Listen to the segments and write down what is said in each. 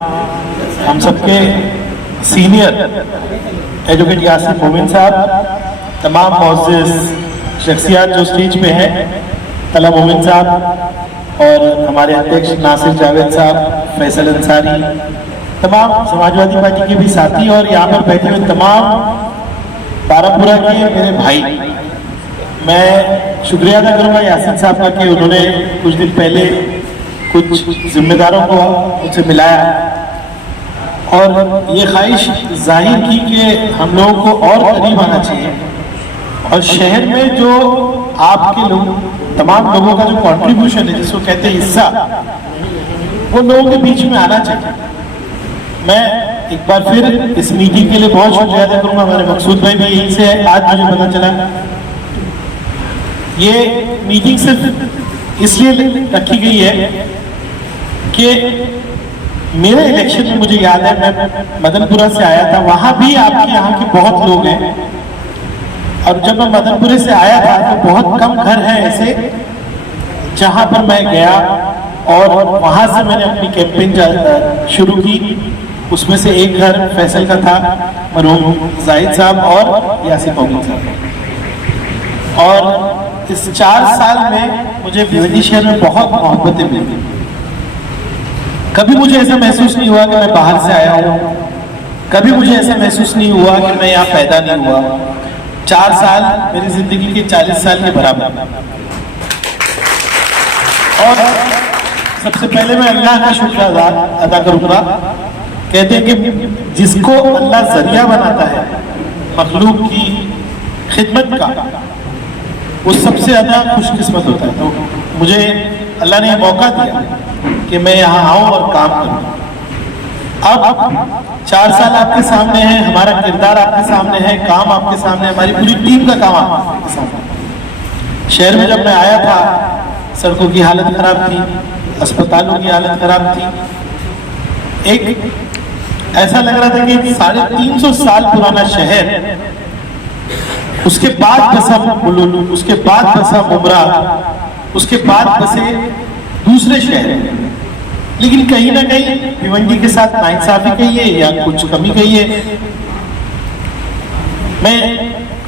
हम सबके senior advocate Yasir मोमिन साहब, तमाम मोअज़्ज़िज़ शख्सियात जो स्टेज पे हैं, तला मोमिन साहब और हमारे अध्यक्ष नासिर जावेद साहब, फैसल अंसारी, तमाम समाजवादी पार्टी के भी साथी और यहाँ पर बैठे हुए तमाम बारापुरा के मेरे भाई, मैं शुक्रिया अदा करूँगा यासिर साहब का कि उन्होंने कुछ दिन पहले कुछ जिम्मेदारों को मुझसे मिलाया और ये ख्वाहिश जाहिर की कि हम लोगों को और करीब आना चाहिए और शहर में जो आपके लोग, तमाम लोगों का जो कंट्रीब्यूशन है, जिसको कहते हैं हिस्सा, वो लोगों के बीच में आना चाहिए। मैं एक बार फिर इस मीटिंग के लिए बहुत शुक्रिया अदा करूँगा। हमारे मकसूद भाई भी यहीं से है। आज मुझे पता चला ये मीटिंग सिर्फ इसलिए रखी गई है कि मेरे इलेक्शन में मुझे याद है, मैं मदनपुरा से आया था, वहां भी आपके यहाँ के बहुत लोग हैं और जब मैं मदनपुरे से आया था तो बहुत कम घर हैं ऐसे जहां पर मैं गया और वहां से मैंने अपनी कैंपेन शुरू की। उसमें से एक घर फैसल का था, मरहूम जाहिद साहब और यासिर मोमिन साहब। और इस 4 साल में मुझे भिवंडी शहर में बहुत मोहब्बतें मिली। कभी मुझे ऐसा महसूस नहीं हुआ कि मैं बाहर से आया हूँ, कभी मुझे ऐसा महसूस नहीं हुआ कि मैं यहाँ पैदा नहीं हुआ। 4 साल मेरी जिंदगी के 40 साल के बराबर। और सबसे पहले मैं अल्लाह का शुक्र अदा करूँगा। कहते हैं कि जिसको अल्लाह जरिया बनाता है मखलूक की खिदमत का, वो सबसे ज्यादा खुशकिस्मत होता है। तो मुझे अल्लाह ने मौका दिया कि मैं यहाँ आऊँ और काम करूँ। अब 4 साल आपके सामने है, हमारा किरदार आपके सामने है, काम आपके सामने, हमारी पूरी टीम का काम आपके सामने। शहर में जब मैं आया था, सड़कों की हालत खराब थी, अस्पतालों की हालत खराब थी। एक ऐसा लग रहा था कि 350 साल पुराना शहर, उसके बाद बसा मुलुल, उसके बाद बसा मुमरा, उसके बाद बसे दूसरे शहर। लेकिन कहीं ना कहीं भिवंडी के साथ नाइंसाफी कहिए या कुछ कमी कहिए, मैं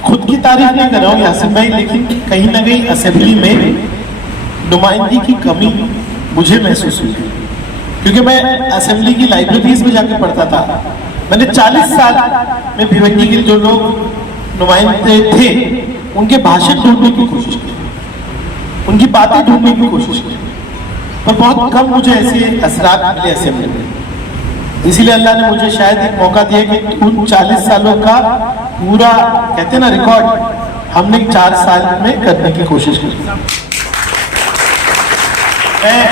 खुद की तारीफ नहीं कर रहा हूँ यासिर भाई, लेकिन कहीं ना कहीं असेंबली में नुमाइंदगी की कमी मुझे महसूस हुई, क्योंकि मैं असेंबली की लाइब्रेरीज में जाके पढ़ता था। मैंने 40 साल में भिवंडी के जो लोग नुमाइंदे थे उनके भाषण ढूंढने की कोशिश की, उनकी बातें ढूंढने की कोशिश की, पर बहुत कम मुझे ऐसे असरात मिले असेंबली में। इसीलिए अल्लाह ने मुझे शायद एक मौका दिया कि उन 40 सालों का पूरा, कहते हैं ना, रिकॉर्ड हमने 4 साल में करने की कोशिश की। मैं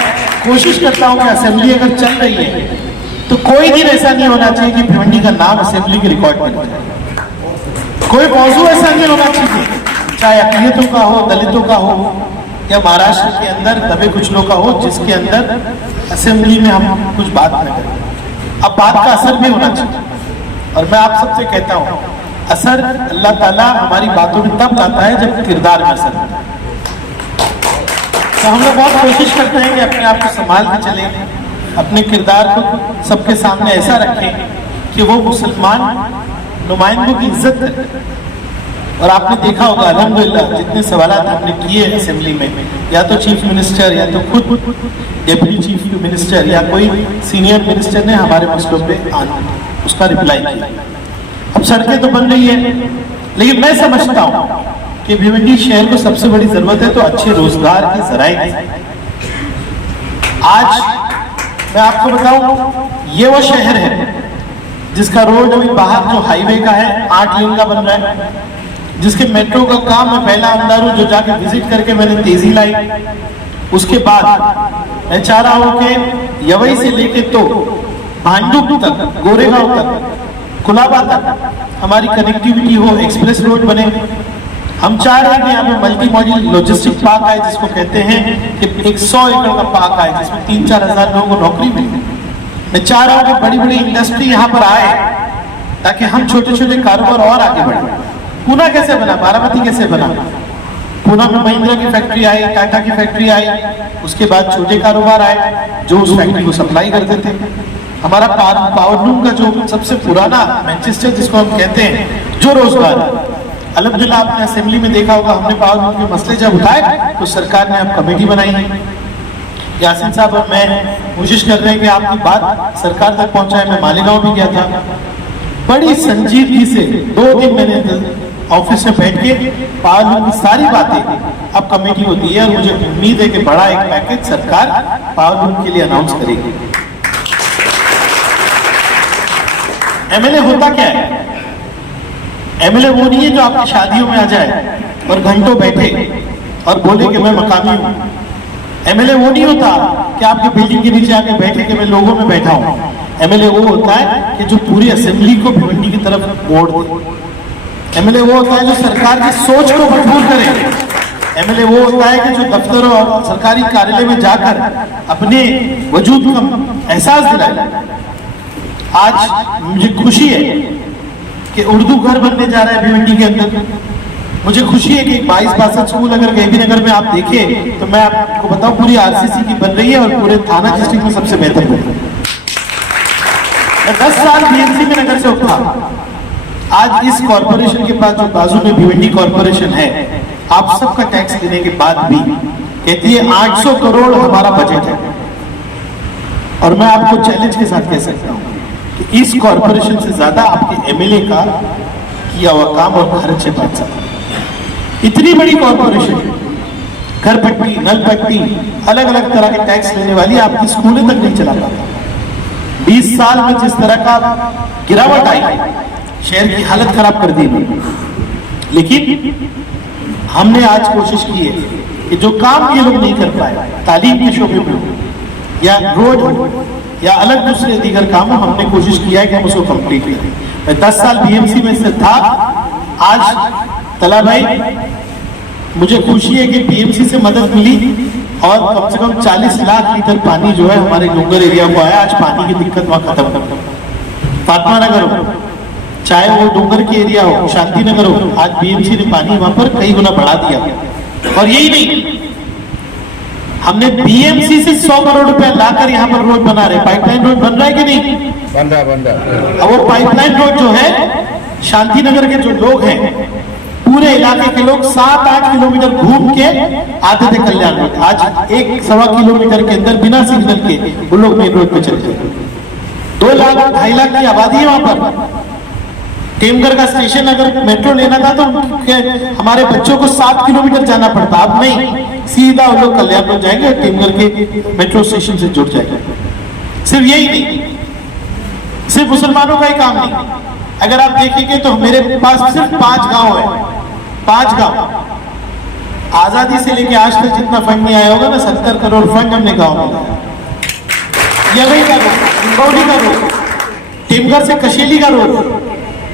कोशिश करता हूँ कि असेंबली अगर चल रही है तो कोई दिन ऐसा नहीं होना चाहिए कि भिवंडी का नाम असेंबली के रिकॉर्ड में जाए। कोई मौजू ऐसा नहीं होना चाहिए, चाहे अक़लियतों का हो, दलितों का हो या महाराष्ट्र के अंदर दबे कुचलों का हो, जिसके अंदर असेंबली में हम कुछ बात न करें। अब बात का असर भी होना चाहिए। और मैं आप सबसे कहता हूँ, असर अल्लाह ताला हमारी बातों में तब लाता है जब किरदार में असर होता है। तो हम लोग बहुत कोशिश करते हैं कि अपने आप को संभाल के चलें, अपने किरदार को सबके सामने ऐसा रखें कि वो मुसलमान नुमाइंदों की इज्जत करें। और आपने देखा होगा अल्हम्दुलिल्लाह जितने सवाल हमने किए असेंबली में, या तो चीफ मिनिस्टर या तो खुद डेप्यूटी चीफ मिनिस्टर या कोई सीनियर मिनिस्टर ने हमारे मसलों पे उसका रिप्लाई किया। अब सड़कें तो बन रही है, लेकिन मैं समझता हूँ कि भिवंडी शहर को सबसे बड़ी जरूरत है तो अच्छे रोजगार की ज़राए। आज मैं आपको बताऊं, ये वो शहर है जिसका रोड अभी बाहर जो हाईवे का है 8 लेन का बन रहा है, जिसके मेट्रो का काम मैं पहला आमदार हूं जो जाके विजिट करके मैंने तेजी लाई। उसके बाद मैं चाह रहा हूं कि यवई से लेके तो भांडुप तक, गोरेगांव तक, कुलाबा तक हमारी कनेक्टिविटी हो, एक्सप्रेस रोड बने। हम चाह रहे हैं कि यहाँ पे मल्टी मॉड्यूल लॉजिस्टिक पार्क आए, जिसको कहते हैं कि 100 एकड़ का पार्क आए, जिसमें 3-4 हजार लोगों को नौकरी मिले। मैं चाह रहा हूँ कि बड़ी बड़ी इंडस्ट्री यहाँ पर आए ताकि हम छोटे छोटे कारोबार और आगे बढ़े। पूना कैसे बना, बारामती कैसे बना, पूना में महिंद्रा की फैक्ट्री आई, टाटा की फैक्ट्री आई, उसके बाद छोटे कारोबार आए जो उस फैक्ट्री को सप्लाई करते थे। हमारा पावरलूम का जो सबसे पुराना मैनचेस्टर जिसको हम कहते हैं, जो रोजगार अल्हम्दुलिल्लाह आपने असेंबली में देखा होगा, हमने पावरलूम के मसले जब उठाए तो सरकार ने अब कमेटी बनाई है। यासीन साहब और मैं कोशिश कर रहे हैं कि आपकी बात सरकार तक पहुंचाए। मैं मालेगांव भी गया था, बड़ी संजीदगी से 2 दिन मैंने ऑफिस में बैठ के पावरलूम की सारी बातें अब कमेटी को दी है और मुझे उम्मीद है कि बड़ा एक पैकेज सरकार पावरलूम के लिए अनाउंस करेगी। एमएलए होता क्या है? एमएलए वो नहीं है जो आपकी शादियों में आ जाए और घंटों बैठे और बोले कि मैं मकामी हूं। एमएलए वो नहीं होता कि आपके बिल्डिंग के नीचे आके बैठे कि मैं लोगों में बैठा हूं। एमएलए वो होता है कि जो पूरी असेंबली को भिवंडी की तरफ वोट दे। एमएलए वो होता है जो सरकार की सोच को मजबूर करे। एमएलए वो होता है कि जो दफ्तरों और सरकारी कार्यालय में जाकर अपने वजूद का एहसास दिलाए। आज मुझे खुशी है कि उर्दू घर बनने जा रहा है भिवंडी के अंदर। मुझे खुशी है कि 22-62 स्कूल अगर गैबी नगर में आप देखें तो मैं आपको बताऊं पूरी आरसीसी की बन रही है और पूरे थाना डिस्ट्रिक्ट में सबसे बेहतर है। मैं 10 साल बीएमसी में नगर से उठा। आज इस कॉर्पोरेशन के पास जो बाजू में भिवंडी कॉर्पोरेशन है, आप सबका टैक्स देने के बाद भी कहती है 800 करोड़ हमारा बजट है। और मैं आपको चैलेंज के साथ कह सकता हूं कि इस कॉर्पोरेशन से ज्यादा आपके एमएलए का किया हुआ काम और खर्च है। बात साहब, इतनी बड़ी कॉर्पोरेशन, घर पट्टी, नल पट्टी, अलग अलग तरह के टैक्स लेने वाली आपकी स्कूलें तक नहीं चला पाता। 20 साल में जिस तरह का गिरावट आई, शहर की हालत खराब कर दी। लेकिन हमने आज कोशिश की है कि जो काम ये लोग नहीं कर पाए, तालीम के शोबे में हो या रोड हो या अलग दूसरे दीगर काम हो, हमने कोशिश किया है कि हम उसको कंप्लीट करें। मैं 10 साल बीएमसी में से था। आज तला भाई, मुझे खुशी है कि बीएमसी से मदद मिली और कम से कम 40 लाख लीटर पानी जो है हमारे डूंगर एरिया को आया। आज पानी की दिक्कत वहां खत्म। फातिमा नगर हो, चाहे वो डूंगर के एरिया हो, शांति नगर हो, आज बीएमसी ने पानी वहां पर कई गुना बढ़ा दिया। और यही नहीं, हमने बीएमसी से 100 करोड़ रुपया लाकर यहाँ पर रोड बना रहे। पाइपलाइन रोड बन रहा है कि नहीं? बन रहा। अब वो पाइपलाइन रोड जो है, शांति नगर के जो लोग हैं, पूरे इलाके के लोग 7-8 किलोमीटर घूम के आते थे कल्याण रोड। आज 1-1.25 किलोमीटर के अंदर बिना सिग्नल के वो लोग मेन रोड पे चलते हैं। 2 लाख 2.5 लाख की आबादी है वहां पर। टेमघर का स्टेशन अगर मेट्रो लेना था तो हमारे बच्चों को 7 किलोमीटर जाना पड़ता। अब नहीं, सीधा वो लोग कल्याण रोड जाएंगे और टेमघर के मेट्रो स्टेशन से जुड़ जाएंगे। सिर्फ यही नहीं, सिर्फ मुसलमानों का ही काम नहीं। अगर आप देखेंगे तो मेरे पास सिर्फ 5 गांव है। 5 गांव आजादी से लेके आज तक जितना फंड नहीं आया होगा ना, 70 करोड़ फंड हमने गांव में लाया। यही का रोड, इंगौली का रोड, टेमघर से कशेली का रोड,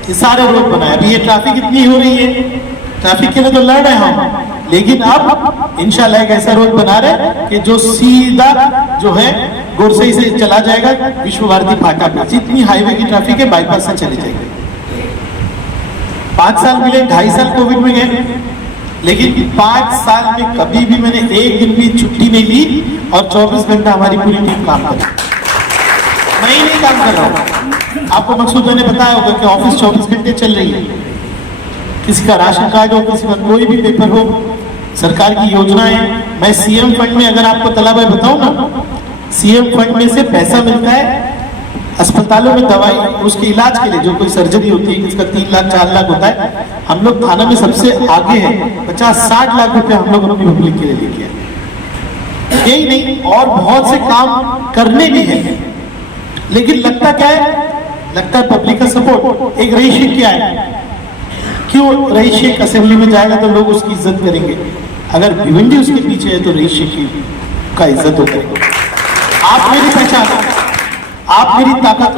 ये सारे रोड बनाए। अभी ये ट्रैफिक इतनी हो रही है, ट्रैफिक के लिए तो लड़ रहे हैं हम, लेकिन अब इंशाल्लाह एक ऐसा रोड बना रहे कि जो सीधा जो है गोरसई से चला जाएगा विश्व भारती फाटा पे। जितनी हाईवे की ट्रैफिक है बाईपास से चली जाएगी। 5 साल मिले, 2.5 साल कोविड में गए, लेकिन 5 साल में कभी भी मैंने एक दिन भी छुट्टी नहीं ली और 24 घंटा हमारी पूरी टीम काम कर। मैं ही नहीं काम कर रहा हूँ। आपको मकसूद मैंने बताया होगा कि ऑफिस 24 घंटे चल रही है। किसी का राशन कार्ड हो, किसी का कोई भी पेपर हो, सरकार की योजनाएं। मैं सीएम फंड में अगर आपको तला भाई बताऊं ना, सीएम फंड में से पैसा मिलता है अस्पतालों में दवाई, उसके इलाज के लिए। जो कोई सर्जरी होती है जिसका 3 लाख 4 लाख होता है, हम लोग थाना में सबसे आगे हैं। 50-60 लाख रुपए हम लोग अपनी पब्लिक के लिए लेके आए। यही नहीं, और बहुत से काम करने भी हैं, लेकिन लगता क्या है? लगता है पब्लिक का सपोर्ट। एक रईस शेख क्या है, क्यों रईस शेख असेंबली में जाएगा तो लोग उसकी इज्जत करेंगे। अगर भिवंडी उसके पीछे है तो रईस शेख का इज्जत होता है। आप मेरी पहचान, आप मेरी ताकत।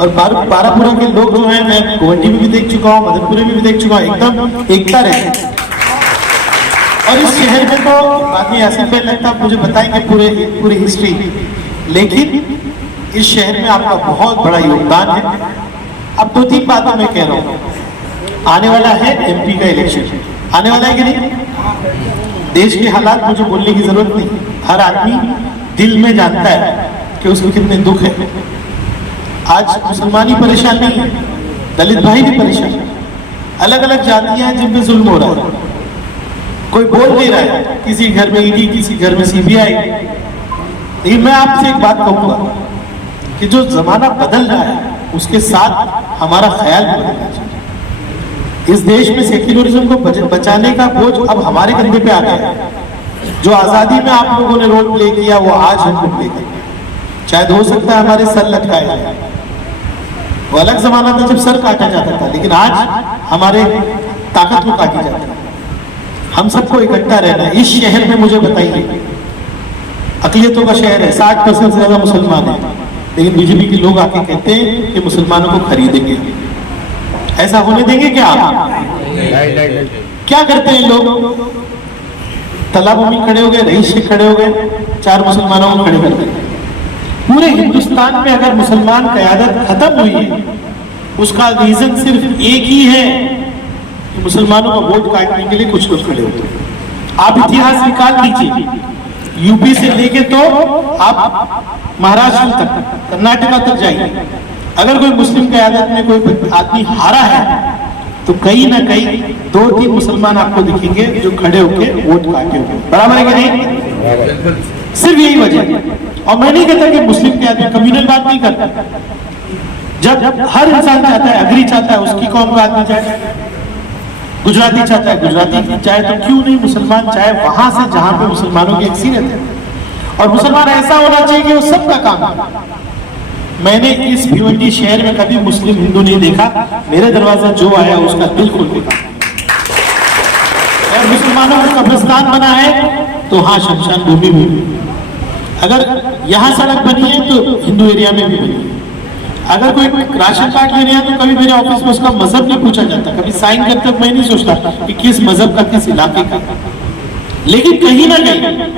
और बारापुरा के लोग जो हैं, मैं गोवंडी में भी देख चुका हूँ, मदनपुरे में भी देख चुका हूँ, एकदम एकता रहती है। और इस शहर में तो बाद में यासीन भाई लगता मुझे बताएंगे पूरी हिस्ट्री, लेकिन इस शहर में आपका बहुत बड़ा योगदान है। अब 2-3 बातें मैं कह रहा हूँ। आने वाला है एमपी का इलेक्शन, आने वाला है कि नहीं? देश के हालात मुझे बोलने की जरूरत नहीं, हर आदमी दिल में जानता है कि उसको कितने दुख है। आज मुसलमान ही परेशान नहीं है, दलित भाई भी परेशान है। अलग अलग जातियां हैं जिन पे जुल्म हो रहा है, कोई बोल नहीं रहा है, किसी घर में ईडी, किसी घर में सीबीआई। लेकिन मैं आपसे एक बात कहूंगा कि जो जमाना बदल रहा है उसके साथ हमारा ख्याल भी बदलना चाहिए। इस देश में सेक्युलरिज्म को बचाने का बोझ अब हमारे कंधे पे आ गया है। जो आजादी में आप लोगों ने रोल प्ले किया वो आज हम लोग प्ले करेंगे। शायद हो सकता है हमारे सर लटकाए जाए, वो अलग जमाना था जब सर काटा जाता था, लेकिन आज हमारे ताकत को काटी जाती है। हम सबको इकट्ठा रहना है। इस शहर में मुझे बताइए, अकलियतों का शहर है, 60% से ज्यादा मुसलमान है, लेकिन बीजेपी के लोग आके कहते हैं कि मुसलमानों को खरीदेंगे। ऐसा होने देंगे क्या आप? क्या करते हैं लोग? तालाबों में खड़े हो गए, रईस से खड़े हो गए, 4 मुसलमानों को खड़े कर दिए। पूरे हिंदुस्तान में अगर मुसलमान क़यादत खत्म हुई है, उसका रीजन सिर्फ एक ही है कि मुसलमानों का वोट काटने के लिए कुछ लोग खड़े होते हैं। आप इतिहास निकाल लीजिए, यूपी से लेके तो आप महाराष्ट्र तक, कर्नाटका तक जाइए, अगर कोई मुस्लिम क़यादत में कोई आदमी हारा है तो कहीं ना कहीं 2-3 मुसलमान आपको दिखेंगे जो खड़े होके वोट काटे होंगे। बराबर है कि नहीं? सिर्फ यही वजह है। और मैं नहीं कहता कि मुस्लिम क़यादत कम्युनल बात नहीं करता। जब हर इंसान चाहता है, अग्री चाहता है उसकी कौम का आदमी जाए, गुजराती चाहता है गुजराती की चाहे, तो क्यों नहीं मुसलमान चाहे वहां से जहां पे मुसलमानों की अक्सरियत है। और मुसलमान ऐसा होना चाहिए कि वो सबका काम है। मैंने इस भिवंडी शहर में कभी मुस्लिम हिंदू नहीं देखा, मेरे दरवाजे जो आया उसका दिल खोल देखा। अगर मुसलमानों का कब्रिस्तान बना है तो हाँ, शमशान भूमि भी। अगर यहाँ सड़क बनी है तो हिंदू एरिया में भी बनी है। अगर कोई राशन कार्ड लेने है तो कभी मेरे ऑफिस में उसका मजहब नहीं पूछा जाता, कभी साइन करते वक्त मैं नहीं सोचता कि किस मजहब का, किस इलाके का। लेकिन कहीं ना कहीं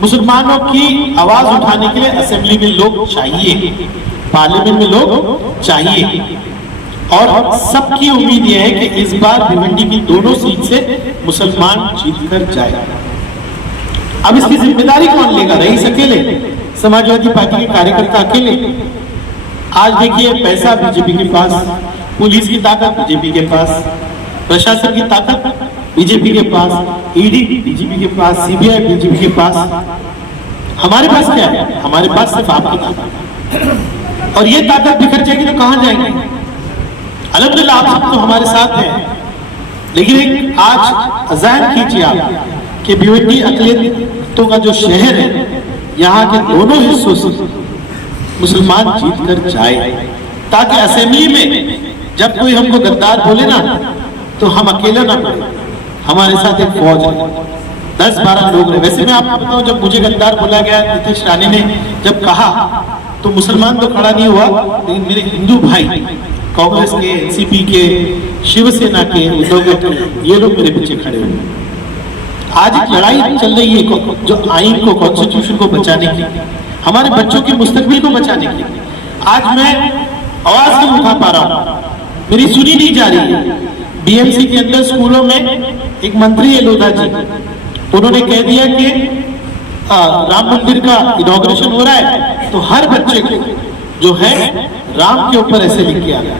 मुसलमानों की आवाज उठाने के लिए असेंबली में लोग चाहिए, पार्लियामेंट में लोग चाहिए। और सबकी उम्मीद यह है कि इस बार भिवंडी की दोनों सीट से मुसलमान जीत कर जाएगा। अब इसकी जिम्मेदारी कौन लेगा? रईस अकेले, समाजवादी पार्टी के कार्यकर्ता अकेले? आज देखिए, पैसा बीजेपी के पास, पुलिस की ताकत बीजेपी के पास, प्रशासन की ताकत बीजेपी के पास, ईडी बीजेपी के पास, सीबीआई बीजेपी के पास। हमारे पास क्या है? हमारे पास सिर्फ आपकी ताकत। और ये ताकत बिखर जाएगी तो कहां जाएंगे? अल्हम्दुलिल्लाह आप सब तो हमारे साथ हैं, लेकिन एक आज अज़ान कीजिए आप कि भिवंडी अक़लियतों का जो शहर है, यहाँ के दोनों हिस्सों से मुसलमान जीत कर जाए, ताकि असेंबली में जब कोई हमको गद्दार बोले ना तो हम अकेले ना पड़े, हमारे साथ एक फौज है, 10-12 लोग रहे। वैसे मैं आपको बताऊं, जब मुझे गद्दार बोला गया, नीतीश रानी ने जब कहा तो मुसलमान तो खड़ा नहीं हुआ, लेकिन मेरे हिंदू भाई कांग्रेस के, एनसीपी के, शिवसेना के, उद्धव के, ये लोग मेरे पीछे खड़े हुए। आज एक लड़ाई चल रही है जो आइन को, कॉन्स्टिट्यूशन को बचाने की, हमारे बच्चों के मुस्तकबिल को बचाने की। आज मैं आवाज नहीं उठा पा रहा हूं, मेरी सुनी नहीं जा रही है। बीएमसी के अंदर स्कूलों में एक मंत्री है लोधा जी, उन्होंने कह दिया कि राम मंदिर का इनॉग्रेशन हो रहा है तो हर बच्चे को जो है राम के ऊपर ऐसे लिख के आ गया।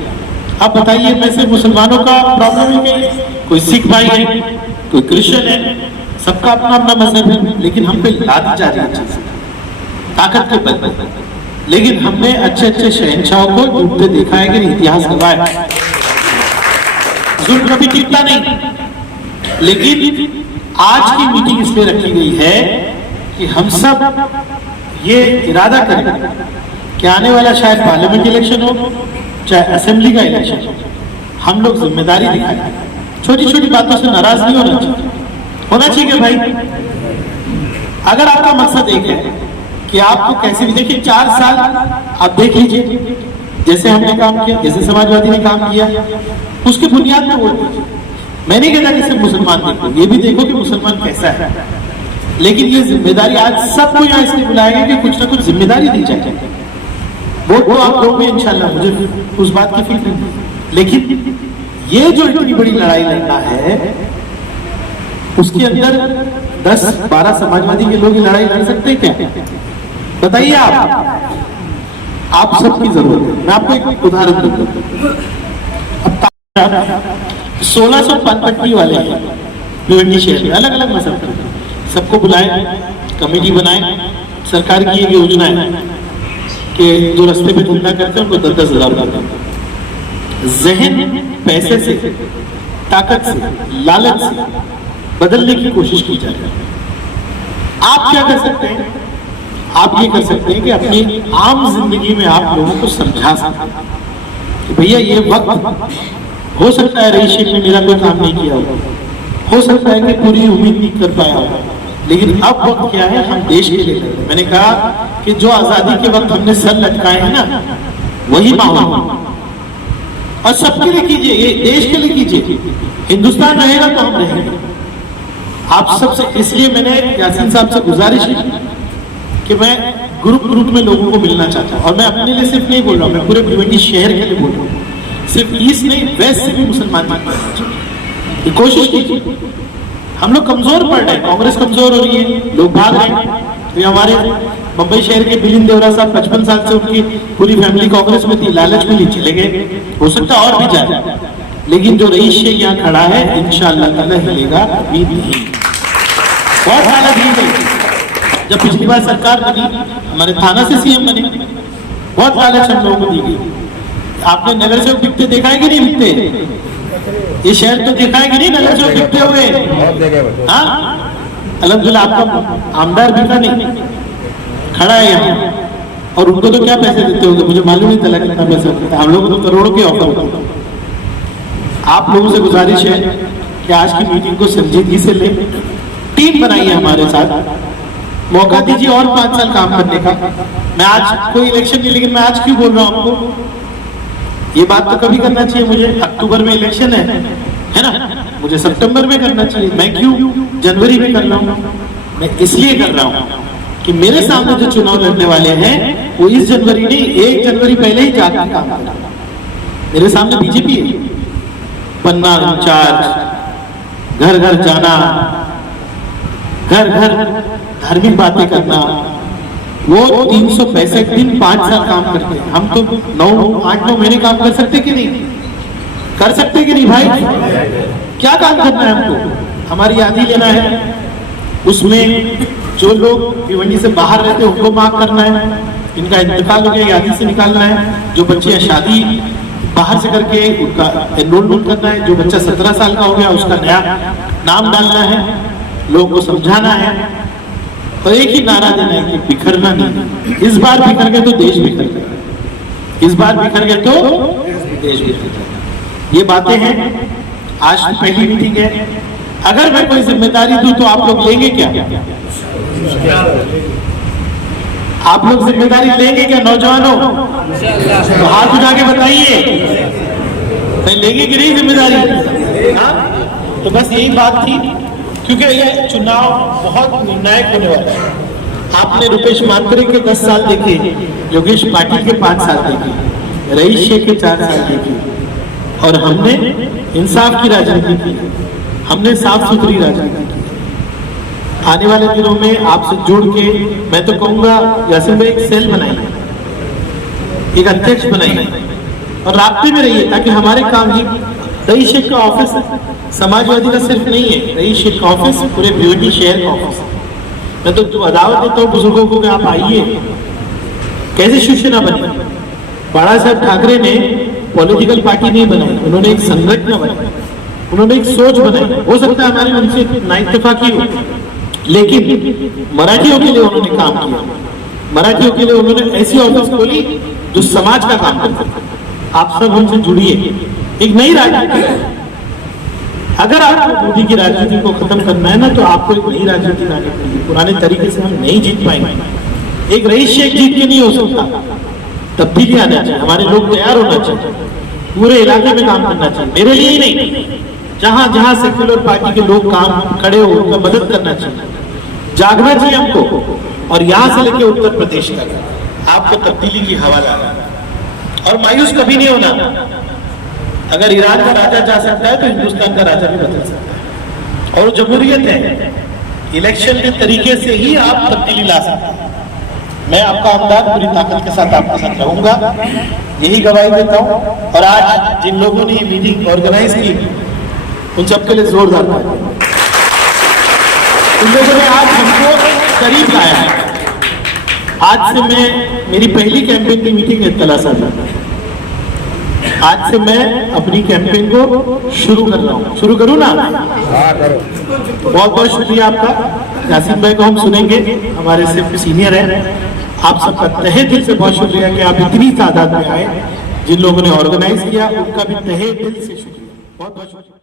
अब बताइए, मैं सिर्फ मुसलमानों का प्रॉब्लम ही नहीं, कोई सिख भाई है, कोई क्रिश्चियन है, सबका अपना अपना मजहब है, लेकिन हम पे लादी जा रही है चीज ताकत के बल पर। लेकिन हमने अच्छे अच्छे शहंशाहों को डूबते देखा है कि इतिहास गवाह है। जुल्म कभी टिकता नहीं। लेकिन आज की मीटिंग इसलिए रखी गई है कि हम सब ये इरादा करें कि आने वाला शायद पार्लियामेंट इलेक्शन हो, चाहे असेंबली का इलेक्शन हो, हम लोग जिम्मेदारी दिखाएं। छोटी छोटी बातों से नाराज नहीं होना चाहिए। होना चाहिए कि भाई, अगर आपका मकसद एक है कि आपको कैसे भी, देखिए 4 साल आप देख लीजिए, जैसे हमने काम किया, जैसे समाजवादी ने काम किया, उसके बुनियाद में वोट दीजिए। मैं नहीं कहता कि सिर्फ मुसलमान देखो, ये भी देखो कि मुसलमान कैसा है। लेकिन ये जिम्मेदारी आज सबको यहाँ इसलिए बुलाया गया कि कुछ ना कुछ जिम्मेदारी दी जाए। वोट तो आप दोगे इंशाल्लाह, मुझे उस बात की फिक्र नहीं। लेकिन ये जो इतनी बड़ी लड़ाई लड़ना है, उसके अंदर 10-12 समाजवादी के लोग लड़ाई लड़ सकते हैं क्या? बताइए आप। आप सबकी जरूरत है। मैं आपको एक उदाहरण दूंगा। अब 1600 पनपट्टी वाले हैं भिवंडी शहर में, अलग अलग मसले के, सबको बुलाए, कमेटी बनाए, सरकार की एक योजना है कि जो रास्ते पे धंधा करते हैं उनको 10-10 हजार रुपये, जहन पैसे से, ताकत से, लालच से बदलने की कोशिश की जा रही है। आप क्या कर सकते हैं? आप ये कर सकते हैं कि अपनी आम जिंदगी में आप लोगों को समझा सकते हैं कि भैया ये वक्त हो सकता है रईस शेख ने मेरा कोई काम नहीं किया हो सकता है कि पूरी उम्मीद नहीं कर पाया होगा, लेकिन अब वक्त क्या है, हम देश के लिए। मैंने कहा कि जो आजादी के वक्त हमने सर लटकाए हैं ना, वही माहौल और सबके लिए कीजिए, ये देश के लिए कीजिए। हिंदुस्तान रहेगा तो हम रहेंगे। आप सबसे इसलिए मैंने यासीन साहब से गुजारिश की कि मैं ग्रुप में लोगों को मिलना चाहता हूं, और मैं अपने लिए सिर्फ नहीं बोल रहा हूं, मैं पूरे भिवंडी शहर के लिए बोल रहा हूं। सिर्फ ईस्ट नहीं, वेस्ट से भी मुसलमान की कोशिश कीजिए। हम लोग कमजोर पड़ रहे हैं, कांग्रेस कमजोर हो रही है, लोग भाग रहे हैं। तो हमारे मुंबई शहर के बिलिन देवरा साहब 55 साल से उनकी पूरी फैमिली कांग्रेस में थी, लालच में नहीं चले गए, हो सकता और भी जाए, लेकिन जो रईस शेख यहाँ खड़ा है इंशाअल्लाह ताला हिलेगा भी नहीं। बहुत हालत ही गई। जब पिछली बार सरकार बनी, हमारे थाना से सीएम बने, बहुत लालच हम लोगों को दी गई। आपने नगर सेवक बिकते देखा है कि नहीं बिकते? ये शहर तो देखा है कि नहीं नगर सेवक बिकते हुए? हाँ, अल्हम्दुलिल्लाह आपका आमदार बिका नहीं, खड़ा है यहाँ, और उनको तो क्या पैसे देते होंगे, मुझे मालूम नहीं चला कितना पैसा होता है। हम लोगों को तो करोड़ों के ऑफर होते हैं। आप लोगों से गुजारिश है कि आज की मीटिंग को संजीदगी से ले, टीम बनाइए हमारे साथ, मौका दीजिए और 5 साल काम करने का। मैं आज कोई इलेक्शन नहीं, लेकिन मैं आज क्यों बोल रहा हूं आपको, ये बात तो कभी करना चाहिए मुझे, अक्टूबर में इलेक्शन है ना, मुझे सितंबर में करना चाहिए, मैं क्यों जनवरी में कर रहा हूं? मैं इसलिए कर रहा हूं कि मेरे सामने जो चुनाव लड़ने वाले हैं वो इस जनवरी नहीं, 1 जनवरी पहले ही जाकर काम कर। मेरे सामने बीजेपी है, पन्ना इंचार्ज, घर घर जाना, घर घर धार्मिक बातें करना, वो 365 दिन 5 साल काम करते हैं। हम तो 8-9 महीने काम कर सकते कि नहीं? कर सकते कि नहीं भाई? क्या काम करना है हमको? हमारी यादी लेना है, उसमें जो लोग भिवंडी से बाहर रहते हैं उनको मार्क करना है, इनका इंतकाल हो गया यादी से निकालना है, जो बच्चे शादी बाहर से करके उनका एनरोलमेंट करना है, जो बच्चा 17 साल का हो गया उसका नया नाम डालना है, लोगों को समझाना है, और एक ही नारा देना है कि बिखरना नहीं। इस बार बिखर गए तो देश बिखर गया, इस बार बिखर गए तो देश बिखर गया। ये बातें हैं। आज पहली मीटिंग है, अगर मैं कोई जिम्मेदारी दूं तो आप लोग लेंगे क्या? आप लोग जिम्मेदारी लेंगे क्या नौजवानों? तो हाथ उठा के बताइए, लेंगे कि नहीं जिम्मेदारी? तो बस यही बात थी, क्योंकि ये चुनाव बहुत निर्णायक होने वाला है। आपने रुपेश मात्रे के 10 साल देखे, योगेश पाटिल के 5 साल देखे, रईस शेख के 4 साल देखे, और हमने इंसाफ की राजनीति की, हमने साफ सुथरी राजनीति की। आने वाले दिनों में आपसे जुड़ के मैं तो कहूंगा यासीन भाई एक सेल बनाइए, एक अध्यक्ष बनाइए और राब्ते में रहिए, ताकि हमारे काम ही रईस शेख का ऑफिस समाजवादी का सिर्फ नहीं है, रईस शेख का ऑफिस पूरे भिवंडी शहर का ऑफिस। मैं तो दावत देता हूँ बुजुर्गों को कि आप आइए। कैसे शिवसेना बनी? बाला साहब ठाकरे ने पॉलिटिकल पार्टी नहीं बनाई, उन्होंने एक संगठन बनाई, उन्होंने एक सोच बनाई। हो सकता है हमारी उनसे नाइत्तेफाकी हो, लेकिन मराठियों के लिए उन्होंने काम किया, मराठियों के लिए उन्होंने ऐसी ऑफिस खोली जो समाज का काम करते। आप सब हमसे जुड़िए, एक नई राजनीति। अगर आपको मोदी की राजनीति को खत्म करना है ना, तो आपको एक नई राजनीति लानी पड़ेगी। पुराने तरीके से हम नहीं जीत पाएंगे। एक रईस शेख जीत के नहीं हो सकता, तब्दीली आना चाहिए, हमारे लोग तैयार होना चाहिए, पूरे इलाके में काम करना चाहिए। मेरे लिए ही नहीं, जहां जहां सेक्युलर पार्टी के लोग काम खड़े हो उनका मदद करना चाहिए, जागना चाहिए हमको, और यहां से लेकर उत्तर प्रदेश तक आपको तब्दीली की हवा लाना, और मायूस कभी नहीं होना। अगर ईरान का राजा जा सकता है तो हिंदुस्तान का राजा भी बदल सकता है, और जमहूरियत है, इलेक्शन के तरीके से ही आप तब्दीली ला सकते हैं। मैं आपका हमदर्द पूरी ताकत के साथ आपके साथ रहूंगा, यही गवाही देता हूं। और आज जिन लोगों ने ये मीटिंग ऑर्गेनाइज की उन सबके लिए जोरदार ताली। उन लोगों ने आज हमको करीब लाया है। आज से मैं मेरी पहली कैंपेन की मीटिंग है तलासा में। आज से मैं अपनी कैंपेन को शुरू कर रहा हूँ। शुरू करूँ ना? बहुत बहुत शुक्रिया आपका। यासीन भाई को हम सुनेंगे, हमारे से सीनियर है। आप सबका तहे दिल से बहुत शुक्रिया कि आप इतनी तादाद में आए। जिन लोगों ने ऑर्गेनाइज किया उनका भी तहे दिल से शुक्रिया, बहुत बहुत शुक्रिया।